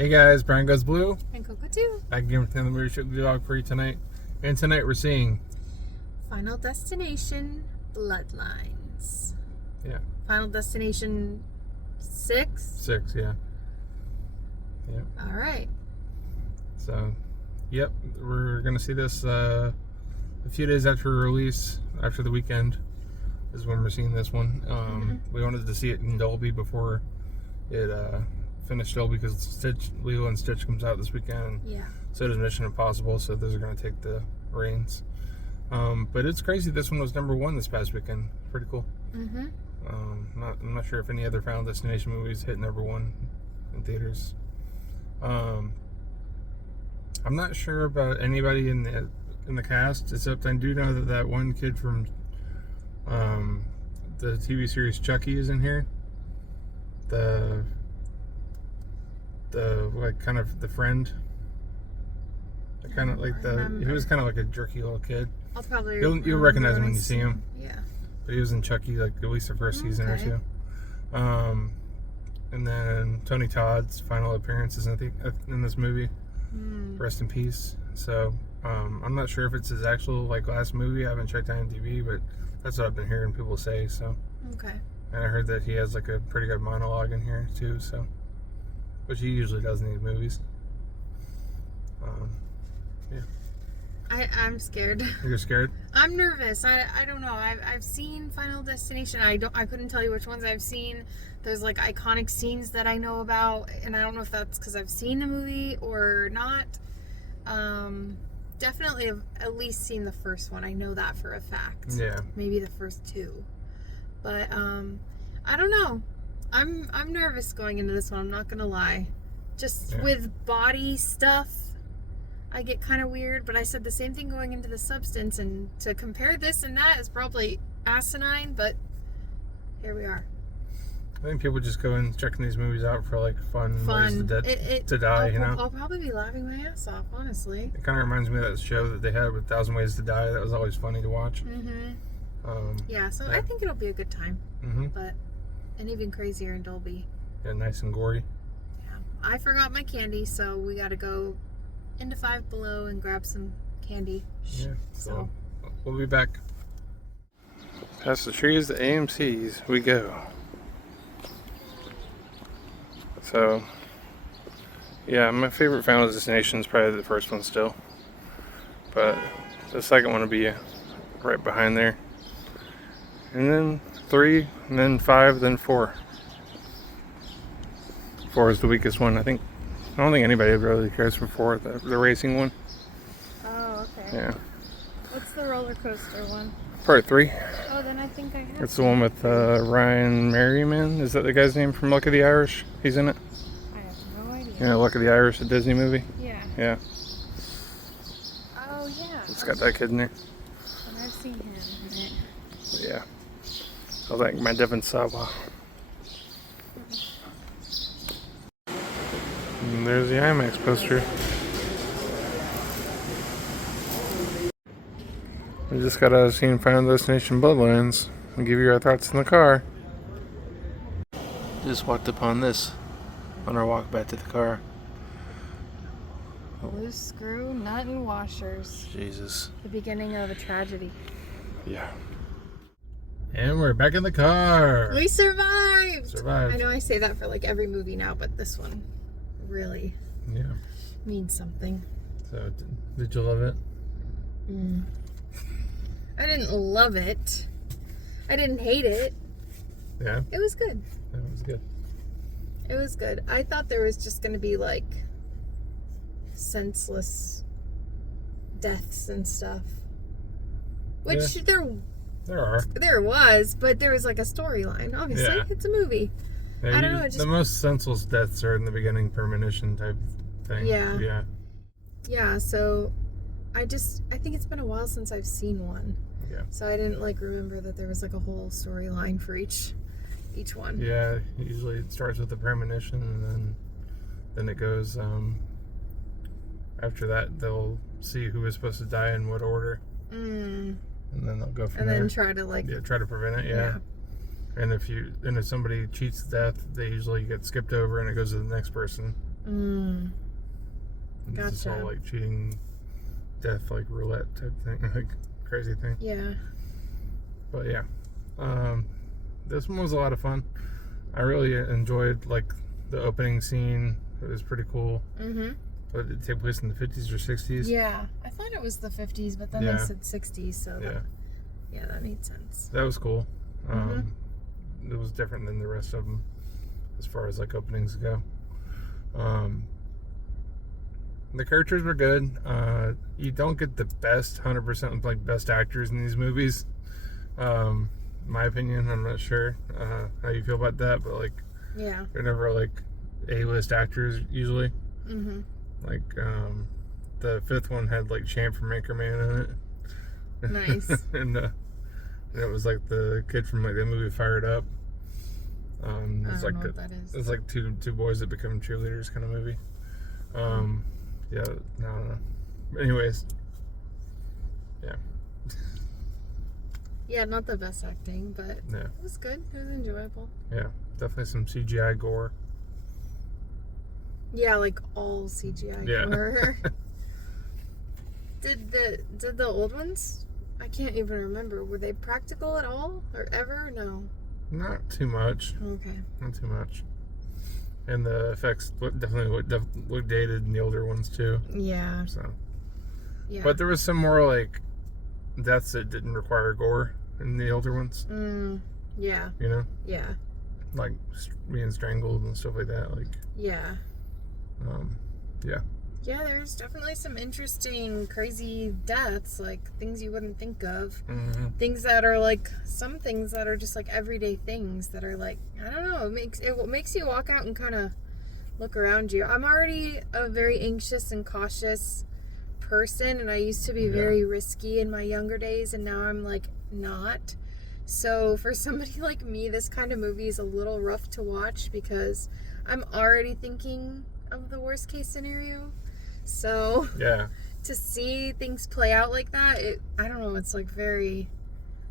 Hey guys, Brian Goes Blue. And Coco too. Back again with another movie vlog for you tonight. And tonight we're seeing Final Destination Bloodlines. Yeah. Final Destination 6? 6, yeah. Yep. Alright. So, yep, we're gonna see this a few days after release, after the weekend is when we're seeing this one. We wanted to see it in Dolby before it finished Dolby because Lilo and Stitch comes out this weekend. Yeah. So does Mission Impossible, so those are going to take the reins. But it's crazy. This one was #1 this past weekend. Pretty cool. I'm not sure if any other Final Destination movies hit #1 in theaters. I'm not sure about anybody in the cast, except I do know that one kid from the TV series Chucky is in here. The like kind of the friend. Kind of like he was kind of like a jerky little kid. I'll probably you'll recognize him when you see him. Yeah. But he was in Chucky like at least the first season or two. And then Tony Todd's final appearances in this movie. Rest in peace. So I'm not sure if it's his actual like last movie. I haven't checked IMDb, but that's what I've been hearing people say. So okay. And I heard that he has like a pretty good monologue in here too. So which he usually does in these movies. Yeah. I'm scared. You're scared? I'm nervous. I don't know. I've seen Final Destination. I couldn't tell you which ones I've seen. There's like iconic scenes that I know about, and I don't know if that's because I've seen the movie or not. Definitely have at least seen the first one. I know that for a fact. Yeah. Maybe the first two. But I don't know. I'm nervous going into this one. I'm not gonna lie. Just with body stuff, I get kind of weird. But I said the same thing going into the Substance, and to compare this and that is probably asinine. But here we are. I think people just go and checking these movies out for like fun ways to die. I'll probably be laughing my ass off, honestly. It kind of reminds me of that show that they had with 1,000 Ways to Die. That was always funny to watch. So I think it'll be a good time. But and even crazier in Dolby. Yeah, nice and gory. Yeah, I forgot my candy, so we got to go into Five Below and grab some candy. Yeah, so we'll be back. Past the trees, the AMC's, we go. So, yeah, my favorite Final Destination is probably the first one still. But the second one will be right behind there. And then 3, and then 5, then 4. 4 is the weakest one. I don't think anybody really cares for 4, the racing one. Oh, okay. Yeah. What's the roller coaster one? Part 3. Oh, then I think I have. It's the one with Ryan Merriman. Is that the guy's name from Luck of the Irish? He's in it? I have no idea. You know, Luck of the Irish, the Disney movie? Yeah. Yeah. Oh, yeah. It's got that kid in there. And I've seen him in it. But yeah. I like my Devon Sawa. And there's the IMAX poster. We just got out of seeing Final Destination Bloodlines. I'll give you our thoughts in the car. Just walked upon this on our walk back to the car. Loose screw, nut, and washers. Jesus. The beginning of a tragedy. Yeah. And we're back in the car. We survived! Survived. I know I say that for like every movie now, but this one really means something. So, did you love it? I didn't love it. I didn't hate it. Yeah. It was good. That was good. It was good. I thought there was just going to be like senseless deaths and stuff. Which there was, but there was like a storyline. Obviously, it's a movie. Yeah, I don't know. The most senseless deaths are in the beginning, premonition type thing. Yeah. Yeah. So, I think it's been a while since I've seen one. Yeah. So I didn't like remember that there was like a whole storyline for each one. Yeah. Usually it starts with the premonition, and then it goes. After that, they'll see who was supposed to die in what order. And then they'll go from there. And then try to try to prevent it. Yeah. And if somebody cheats death, they usually get skipped over and it goes to the next person. It's just all Gotcha. like cheating, death, like roulette type thing, like crazy thing. Yeah. But yeah, this one was a lot of fun. I really enjoyed like the opening scene. It was pretty cool. But it take place in the 50s or 60s. Yeah. I thought it was the 50s, but then they said 60s, so yeah, that made sense. That was cool. It was different than the rest of them as far as like openings go. The characters were good. You don't get the best 100% like best actors in these movies. My opinion, I'm not sure how you feel about that, but like they're never like A-list actors usually. Like the fifth one had like Champ from Anchorman in it. Nice. And it was like the kid from like the movie Fired Up. It's like what that is. It's like two boys that become cheerleaders kind of movie. Yeah, no. Anyways, yeah. Yeah, not the best acting, but it was good. It was enjoyable. Yeah, definitely some CGI gore. Yeah, like all CGI gore. Did the old ones? I can't even remember. Were they practical at all or ever? No. Not too much. Okay. Not too much. And the effects definitely look dated in the older ones too. Yeah. So. Yeah. But there was some more like deaths that didn't require gore in the older ones. Yeah. You know. Yeah. Like being strangled and stuff like that. Like. Yeah. Yeah. Yeah, there's definitely some interesting, crazy deaths, like things you wouldn't think of. Things that are like, some things that are just like everyday things that are like, I don't know, it makes you walk out and kind of look around you. I'm already a very anxious and cautious person, and I used to be very risky in my younger days, and now I'm like not. So for somebody like me, this kind of movie is a little rough to watch because I'm already thinking of the worst case scenario. So to see things play out like that, I don't know, it's like I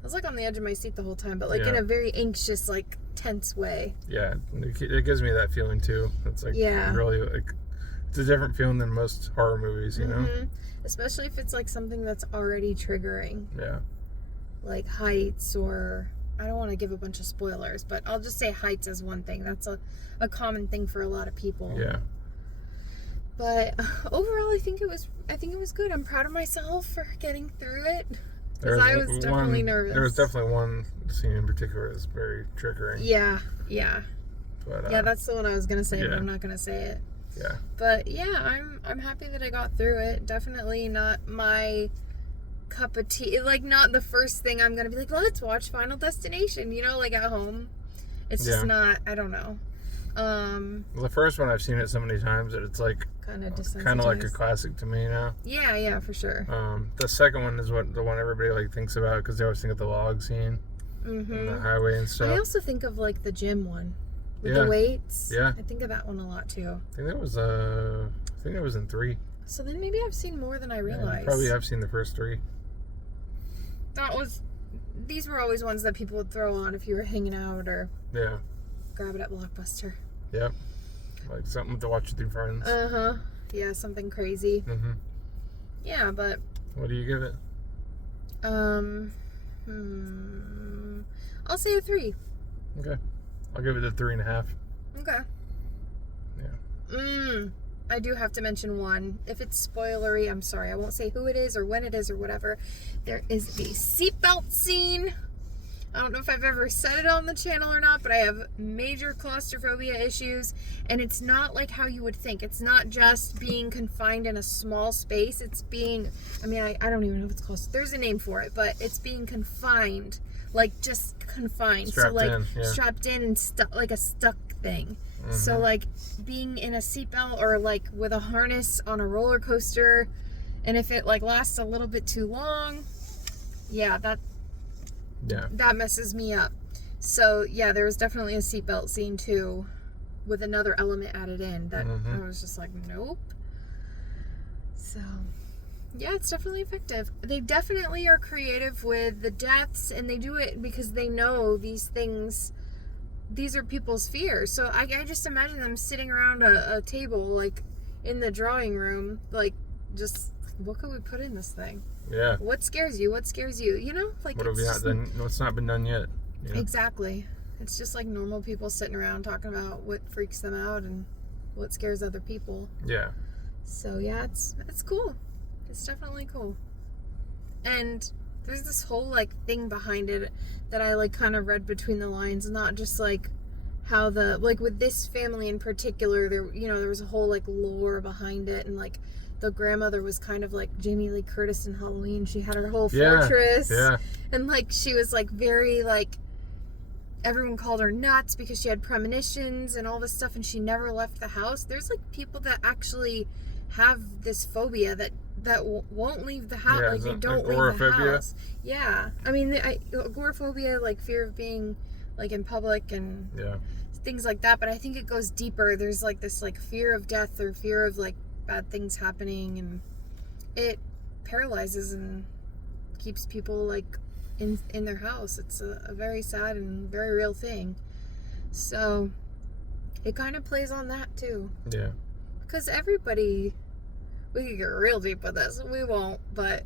was like on the edge of my seat the whole time, but like in a very anxious, like tense way. Yeah, it gives me that feeling too. It's like really like, it's a different feeling than most horror movies, you know? Especially if it's like something that's already triggering. Yeah. Like heights, or I don't want to give a bunch of spoilers, but I'll just say heights as one thing. That's a common thing for a lot of people. Yeah. But overall, I think it was good. I'm proud of myself for getting through it. Because I was definitely nervous. There was definitely one scene in particular that's very triggering. Yeah. But, yeah, that's the one I was gonna say, but I'm not gonna say it. Yeah. But yeah, I'm happy that I got through it. Definitely not my cup of tea. Like, not the first thing I'm gonna be like, let's watch Final Destination, you know, like at home. It's just not, I don't know. The first one I've seen it so many times that it's like kind of like a classic to me now. Yeah, for sure. The second one is the one everybody like thinks about because they always think of the log scene and the highway and stuff. I also think of like the gym one with the weights. Yeah, I think of that one a lot too. I think that was in 3. So then maybe I've seen more than I realized. Probably have seen the first 3. These were always ones that people would throw on if you were hanging out or grab it at Blockbuster. Yep. Like something to watch with your friends. Yeah, something crazy. Yeah, but what do you give it? I'll say a 3. Okay. I'll give it a 3.5. Okay. Yeah. I do have to mention one. If it's spoilery, I'm sorry. I won't say who it is or when it is or whatever. There is a seatbelt scene. I don't know if I've ever said it on the channel or not, but I have major claustrophobia issues, and it's not like how you would think. It's not just being confined in a small space. It's being, I don't even know if it's close. There's a name for it, but it's being confined, like just confined. Strapped in and stuck, like a stuck thing. So like being in a seatbelt or like with a harness on a roller coaster, and if it like lasts a little bit too long, that messes me up. So yeah, there was definitely a seatbelt scene too, with another element added in that I was just like, nope. So yeah, it's definitely effective. They definitely are creative with the deaths, and they do it because they know these things these are people's fears. So I just imagine them sitting around a table, like, in the drawing room, like, just, what could we put in this thing? Yeah. What scares you? What scares you? You know? Like, What have we not done? What's not been done yet? You know? Exactly. It's just like normal people sitting around talking about what freaks them out and what scares other people. Yeah. So yeah, it's cool. It's definitely cool. And there's this whole like thing behind it that I like kind of read between the lines, not just like how the like with this family in particular, there there was a whole like lore behind it, and like the grandmother was kind of like Jamie Lee Curtis in Halloween. She had her whole fortress. Yeah. And like she was like very like, everyone called her nuts because she had premonitions and all this stuff, and she never left the house. There's like people that actually have this phobia that won't leave the house. Yeah, like they don't leave the house. Yeah, I mean, agoraphobia, like fear of being like in public and things like that. But I think it goes deeper. There's like this like fear of death or fear of like bad things happening, and it paralyzes and keeps people like in their house. It's a very sad and very real thing. So it kind of plays on that too. Yeah. Because everybody, we could get real deep with this. We won't, but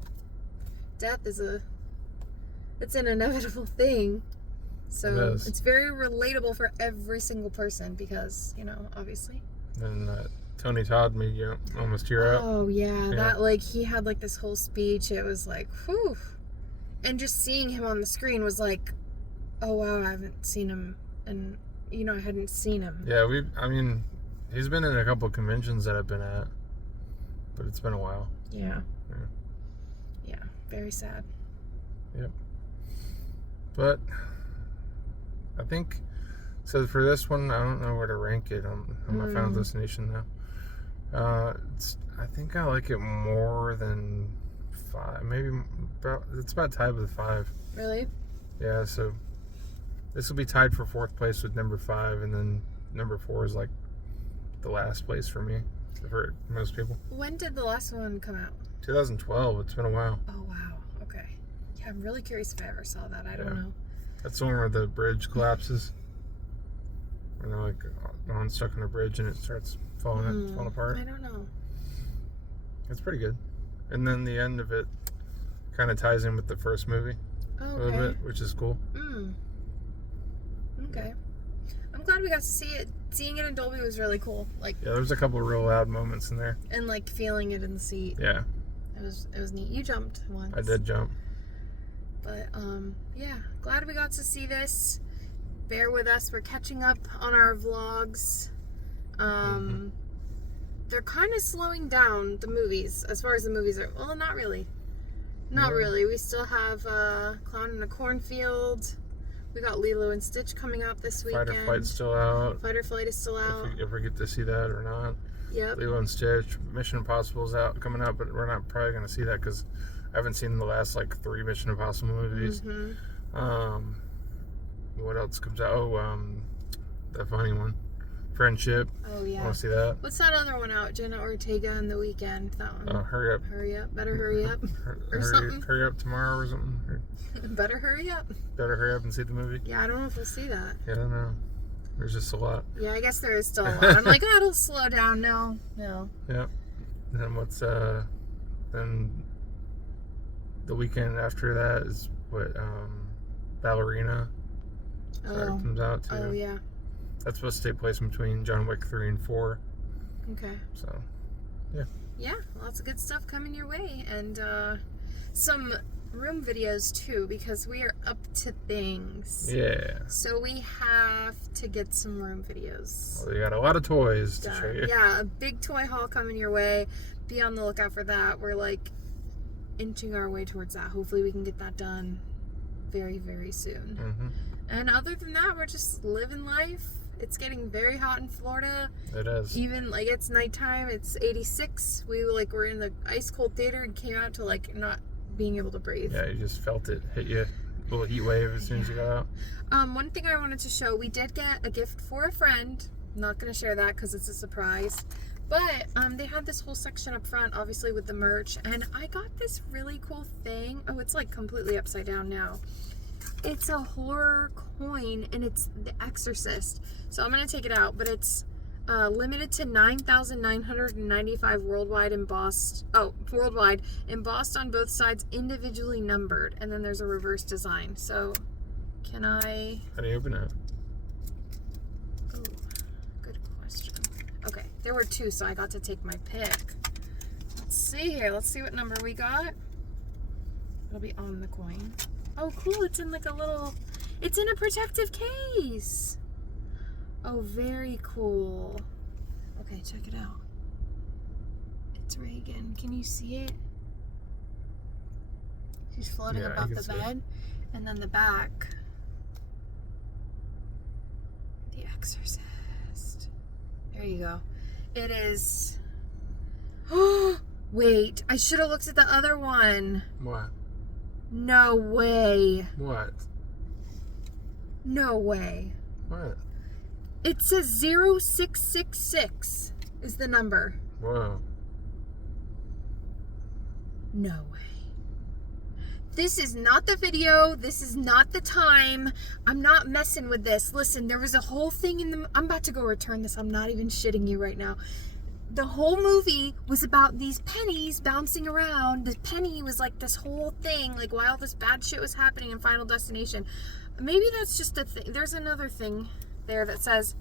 death it's an inevitable thing. So it's very relatable for every single person because, obviously. And Tony Todd made you almost tear up. Oh yeah, that like he had like this whole speech. It was like, whew. And just seeing him on the screen was like, oh wow, I haven't seen him, and I hadn't seen him. Yeah, he's been in a couple of conventions that I've been at, but it's been a while. Yeah, very sad. Yep. But I think so. For this one, I don't know where to rank it on my Final Destination now. I think I like it more than 5. Maybe it's about tied with 5. Really? Yeah. So this will be tied for 4th place with number 5, and then number 4 is like the last place for me, for most people. When did the last one come out? 2012. It's been a while. Oh wow. Okay. Yeah, I'm really curious if I ever saw that. I don't know. That's the one where the bridge collapses. And they're like on stuck on a bridge and it starts falling apart. I don't know. It's pretty good. And then the end of it kind of ties in with the first movie a little bit, which is cool. Okay. I'm glad we got to see it. Seeing it in Dolby was really cool. Like, yeah, there's a couple of real loud moments in there. And like feeling it in the seat. Yeah. It was neat. You jumped once. I did jump. But yeah, glad we got to see this. Bear with us. We're catching up on our vlogs. They're kind of slowing down the movies as far as the movies are. Well, not really. Not really. We still have Clown in a Cornfield. We got Lilo and Stitch coming up this weekend. Fight or Flight's still out. Fight or Flight is still out. If we ever get to see that or not. Yep. Lilo and Stitch. Mission Impossible's coming out, but we're not probably going to see that because I haven't seen the last like 3 Mission Impossible movies. What else comes out? Oh, that funny one. Friendship. Oh yeah. I want to see that. What's that other one out? Jenna Ortega and The Weeknd. That one. Hurry up. Hurry up. Better hurry up. Or something. Hurry up tomorrow or something. Better hurry up. Better hurry up and see the movie. Yeah, I don't know if we'll see that. Yeah, I don't know. There's just a lot. Yeah, I guess there is still a lot. I'm like, it'll slow down. No. Yeah. And then what's then the weekend after that is what Ballerina. So that comes out too. Oh yeah. That's supposed to take place between John Wick 3 and 4. Okay. So, yeah. Yeah, lots of good stuff coming your way, and some room videos too, because we are up to things. Yeah. So we have to get some room videos. Well, we got a lot of toys to show you. Yeah, a big toy haul coming your way. Be on the lookout for that. We're like inching our way towards that. Hopefully we can get that done very, very soon. And other than that, we're just living life. It's getting very hot in Florida. It is. Even like it's nighttime. It's 86. We're in the ice cold theater and came out to like not being able to breathe. Yeah, you just felt it hit you. A little heat wave as soon as you got out. One thing I wanted to show, we did get a gift for a friend. I'm not going to share that because it's a surprise. But they had this whole section up front, obviously with the merch, and I got this really cool thing. Oh, it's like completely upside down now. It's a horror coin, and it's The Exorcist. So I'm gonna take it out, but it's limited to 9,995 worldwide, embossed. Oh, worldwide, embossed on both sides, individually numbered, and then there's a reverse design. So, can I? How do you open it? Oh, good question. Okay, there were 2, so I got to take my pick. Let's see here. Let's see what number we got. It'll be on the coin. Oh, cool! It's in like a little. It's in a protective case. Oh, very cool. Okay, check it out. It's Reagan. Can you see it? She's floating above the bed. And then the back. The Exorcist. There you go. It is... Wait, I should have looked at the other one. What? No way. What? No way. What? It says 0666 is the number. Whoa. No way. This is not the video. This is not the time. I'm not messing with this. Listen, there was a whole thing in the... I'm about to go return this. I'm not even shitting you right now. The whole movie was about these pennies bouncing around. The penny was like this whole thing, like while this bad shit was happening in Final Destination. Maybe that's just a thing. There's another thing there that says,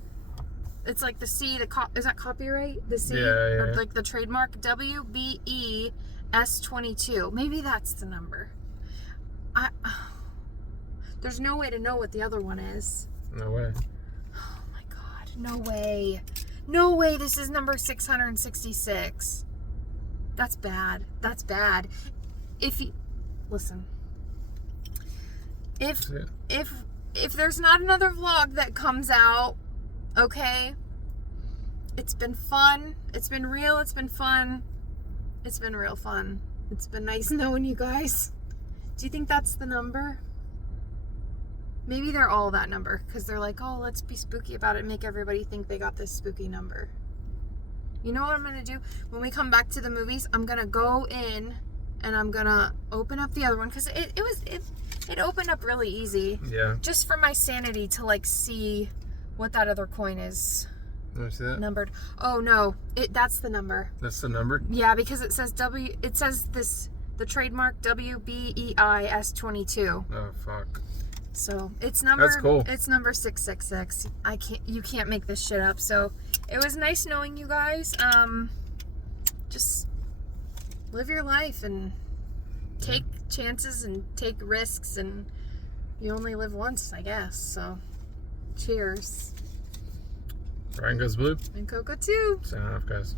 it's like the C, is that copyright? The C, yeah. Or like the trademark WBES22. Maybe that's the number. There's no way to know what the other one is. No way. Oh my god, no way. No way this is number 666. That's bad. That's bad. If you listen. If there's not another vlog that comes out, okay? It's been fun. It's been real. It's been fun. It's been real fun. It's been nice knowing you guys. Do you think that's the number? Maybe they're all that number because they're like, oh, let's be spooky about it and make everybody think they got this spooky number. You know what I'm going to do? When we come back to the movies, I'm going to go in and I'm going to open up the other one because it opened up really easy. Yeah. Just for my sanity to like see what that other coin is. Let me see that. Numbered. Oh no, that's the number. That's the number? Yeah, because it says the trademark WBEIS22. Oh fuck. So it's number. That's cool. It's number 666. You can't make this shit up. So it was nice knowing you guys. Just live your life and take chances and take risks, and you only live once, I guess. So cheers. Brian Goes Blue. And Coco too. Signing off, guys.